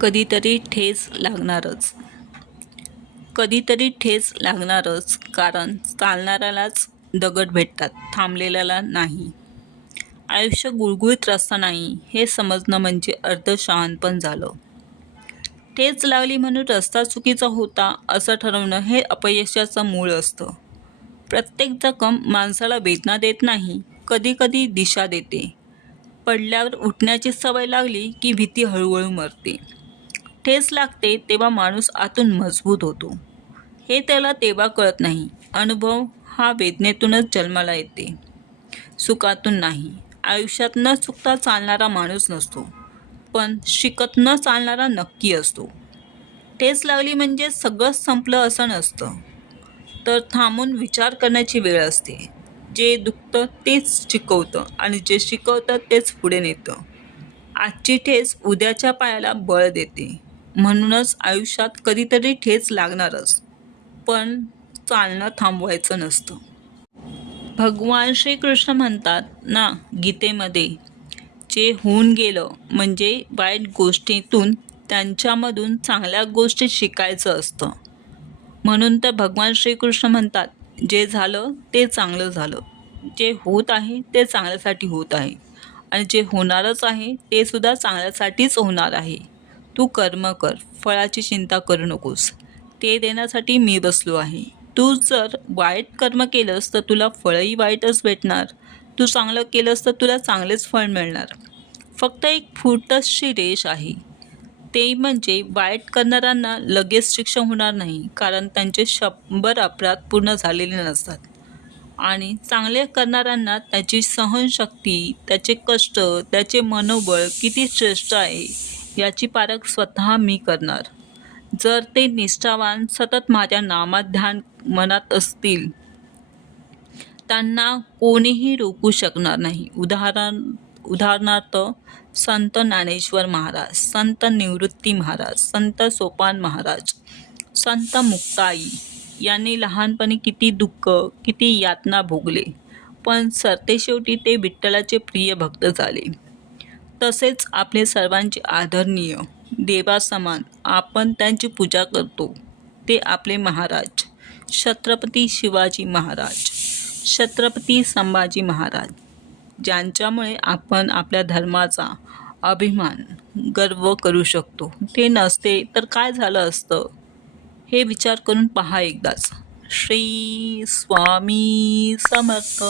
कधीतरी ठेच लागणारच. कधीतरी ठेच लागणारच, कारण चालणाऱ्यालाच दगड भेटतात, थांबलेल्याला नाही. आयुष्य गुळगुळीत रस्ता नाही हे समजणं म्हणजे अर्धशहाणपण झालं. ठेच लागली म्हणून रस्ता चुकीचा होता असं ठरवणं हे अपयशाचं मूळ असतं. प्रत्येक जखम माणसाला वेदना देत नाही, कधीकधी दिशा देते. पडल्यावर उठण्याची सवय लागली की भीती हळूहळू मरते. ठेच लागते तेव्हा माणूस आतून मजबूत होतो, हे त्याला तेव्हा कळत नाही. अनुभव हा वेदनेतूनच जन्माला येते, सुखातून नाही. आयुष्यात न चुकता चालणारा माणूस नसतो, पण शिकत न चालणारा नक्की असतो. ठेच लागली म्हणजे सगळंच संपलं असं नसतं, तर थांबून विचार करण्याची वेळ असते. जे दुखतं तेच शिकवतं आणि जे शिकवतं तेच पुढे नेतं. आजची ठेच उद्याच्या पायाला बळ देते. म्हणूनच आयुष्यात कधीतरी ठेच लागणारच, पण चालणं थांबवायचं नसतं. भगवान श्रीकृष्ण म्हणतात ना गीतेमध्ये, जे होऊन गेलं म्हणजे वाईट गोष्टीतून त्यांच्यामधून चांगल्या गोष्टी शिकायचं असतं. म्हणून तर भगवान श्रीकृष्ण म्हणतात, जे झालं ते चांगलं झालं. जे होत आहे ते चांगल्यासाठी होत आहे, आणि जे होणारच आहे ते सुद्धा चांगल्यासाठीच होणार आहे. तू कर्म कर, फळाची चिंता करू नकोस. ते देण्यासाठी मी बसलो आहे. तू जर वाईट कर्म केलंस तर तुला फळही वाईटच भेटणार. तू चांगलं केलंस तर तुला चांगलेच फळ मिळणार. फक्त एक फुटसची रेष आहे, ते म्हणजे वाईट करणाऱ्यांना लगेच शिक्षा होणार नाही, कारण त्यांचे 100 अपराध पूर्ण झालेले नसतात. आणि चांगले करणाऱ्यांना त्याची सहनशक्ती, त्याचे कष्ट, त्याचे मनोबळ किती श्रेष्ठ आहे याची पारख स्वतः मी करणार. जर ते निष्ठावान सतत माझ्या नामात ध्यान मनात असतील, त्यांना कोणीही रोखू शकणार नाही. उदाहरणार्थ संत ज्ञानेश्वर महाराज, संत निवृत्ती महाराज, संत सोपान महाराज, संत मुक्ताई यांनी लहानपणी किती दुःख, किती यातना भोगले, पण सरतेशेवटी ते विठ्ठलाचे प्रिय भक्त झाले. तसेच आपले सर्वांचे आदरणीय देवासमान आपण त्यांची पूजा करतो, ते आपले महाराज छत्रपती शिवाजी महाराज, छत्रपती संभाजी महाराज, ज्यांच्यामुळे आपण आपल्या धर्माचा अभिमान, गर्व करू शकतो. ते नसते तर काय झालं असतं, हे विचार करून पहा एकदाच. श्री स्वामी समर्थ.